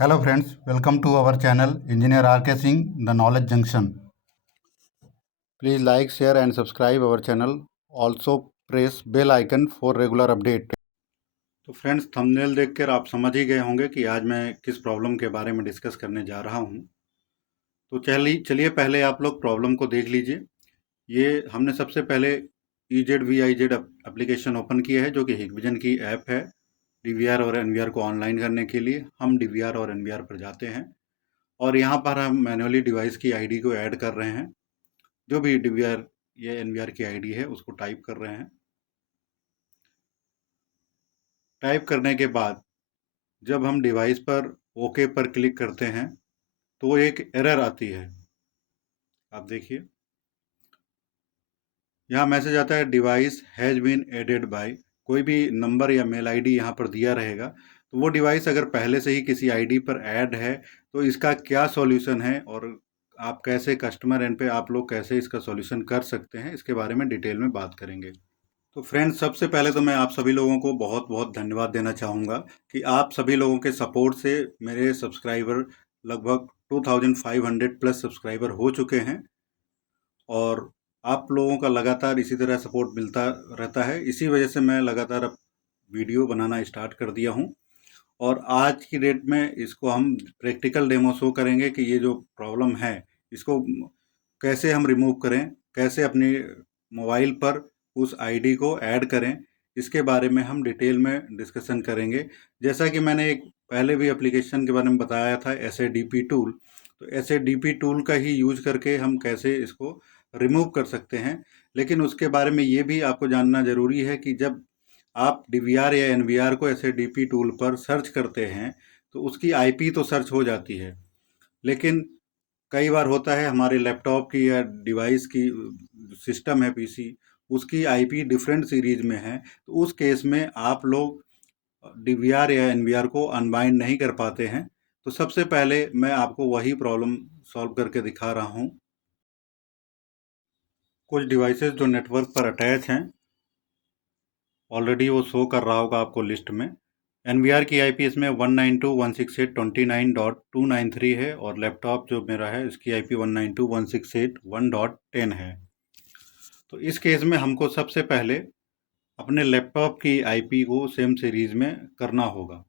Hello friends, welcome to our channel Engineer RK Singh, The Knowledge Junction. Please like, share and subscribe our channel. Also press bell icon for regular update. तो friends, thumbnail देखकर आप समझ ही गए होंगे कि आज मैं किस प्रॉब्लम के बारे में डिस्कस करने जा रहा हूं। तो चलिए पहले आप लोग प्रॉब्लम को देख लीजिए। ये हमने सबसे पहले EZVIZ एप्लीकेशन ओपन किया है, जो कि हिकविजन की ऐप है DVR और NVR को ऑनलाइन करने के लिए। हम DVR और NVR पर जाते हैं और यहाँ पर हम मैनुअली डिवाइस की आईडी को ऐड कर रहे हैं। जो भी DVR या NVR की आईडी है उसको टाइप कर रहे हैं। टाइप करने के बाद जब हम डिवाइस पर ओके पर क्लिक करते हैं तो एक एरर आती है। आप देखिए, यहाँ मैसेज आता है device has been added by. कोई भी नंबर या मेल आईडी यहाँ पर दिया रहेगा, तो वो डिवाइस अगर पहले से ही किसी आईडी पर ऐड है तो इसका क्या सॉल्यूशन है और आप कैसे कस्टमर एंड पे आप लोग कैसे इसका सॉल्यूशन कर सकते हैं, इसके बारे में डिटेल में बात करेंगे। तो फ्रेंड्स, सबसे पहले तो मैं आप सभी लोगों को बहुत बहुत धन्यवाद देना चाहूँगा कि आप सभी लोगों के सपोर्ट से मेरे सब्सक्राइबर लगभग 2500 प्लस सब्सक्राइबर हो चुके हैं और आप लोगों का लगातार इसी तरह सपोर्ट मिलता रहता है। इसी वजह से मैं लगातार अब वीडियो बनाना स्टार्ट कर दिया हूँ और आज की डेट में इसको हम प्रैक्टिकल डेमो शो करेंगे कि ये जो प्रॉब्लम है इसको कैसे हम रिमूव करें, कैसे अपनी मोबाइल पर उस आईडी को ऐड करें, इसके बारे में हम डिटेल में डिस्कशन करेंगे। जैसा कि मैंने एक पहले भी एप्लीकेशन के बारे में बताया था, SADP टूल, तो SADP टूल का ही यूज करके हम कैसे इसको रिमूव कर सकते हैं। लेकिन उसके बारे में ये भी आपको जानना ज़रूरी है कि जब आप DVR या NVR को SADP टूल पर सर्च करते हैं तो उसकी IP तो सर्च हो जाती है, लेकिन कई बार होता है हमारे लैपटॉप की या डिवाइस की सिस्टम है PC, उसकी IP डिफरेंट सीरीज में है, तो उस केस में आप लोग DVR या NVR को अनबाइंड नहीं कर पाते हैं। तो सबसे पहले मैं आपको वही प्रॉब्लम सॉल्व करके दिखा रहा हूँ। कुछ डिवाइसेस जो नेटवर्क पर अटैच हैं, ऑलरेडी वो शो कर रहा होगा आपको लिस्ट में। NVR की IP इसमें 192.168.29.293 है और लैपटॉप जो मेरा है इसकी IP 192.168.1.10 है। तो इस केस में हमको सबसे पहले अपने लैपटॉप की IP को सेम सीरीज में करना होगा।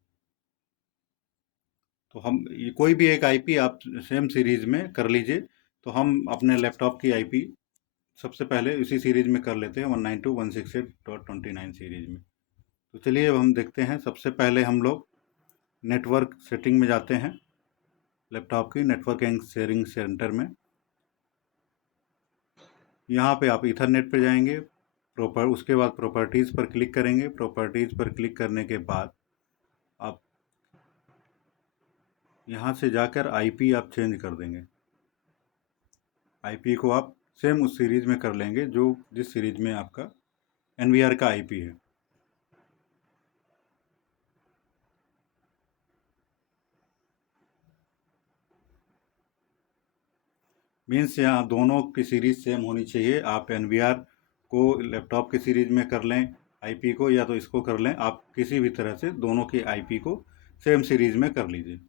तो हम कोई भी एक IP आप सेम सीरीज में कर लीजिए। तो हम अपने लैपटॉप की IP सबसे पहले इसी सीरीज में कर लेते हैं, 192.168.29 सीरीज में। तो चलिए अब हम देखते हैं। सबसे पहले हम लोग नेटवर्क सेटिंग में जाते हैं, लैपटॉप की नेटवर्क एंड शेयरिंग सेंटर में। यहाँ पे आप ईथरनेट पे जाएंगे, उसके बाद प्रॉपर्टीज़ पर क्लिक करेंगे। प्रॉपर्टीज़ पर क्लिक करने के बाद आप यहाँ से जाकर IP आप चेंज कर देंगे। IP को आप सेम उस सीरीज में कर लेंगे जो जिस सीरीज में आपका NVR का IP है। मीन्स यहाँ दोनों की सीरीज सेम होनी चाहिए। आप NVR को लैपटॉप की सीरीज में कर लें IP को, या तो इसको कर लें, आप किसी भी तरह से दोनों की IP को सेम सीरीज में कर लीजिए।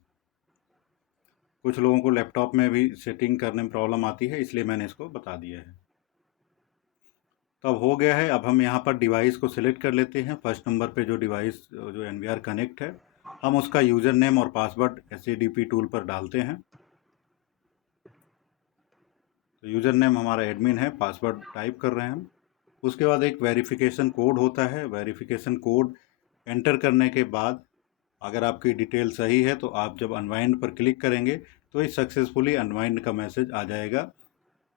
कुछ लोगों को लैपटॉप में भी सेटिंग करने में प्रॉब्लम आती है, इसलिए मैंने इसको बता दिया है। तो अब हो गया है। अब हम यहाँ पर डिवाइस को सिलेक्ट कर लेते हैं। फर्स्ट नंबर पे जो डिवाइस जो NVR कनेक्ट है, हम उसका यूज़र नेम और पासवर्ड SADP टूल पर डालते हैं। तो यूज़र नेम हमारा एडमिन है, पासवर्ड टाइप कर रहे हैं हम। उसके बाद एक वेरिफिकेशन कोड होता है। वेरिफिकेशन कोड एंटर करने के बाद अगर आपकी डिटेल सही है तो आप जब अनवाइंड पर क्लिक करेंगे तो ये सक्सेसफुली अनवाइंड का मैसेज आ जाएगा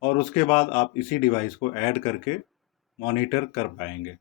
और उसके बाद आप इसी डिवाइस को ऐड करके मॉनिटर कर पाएंगे।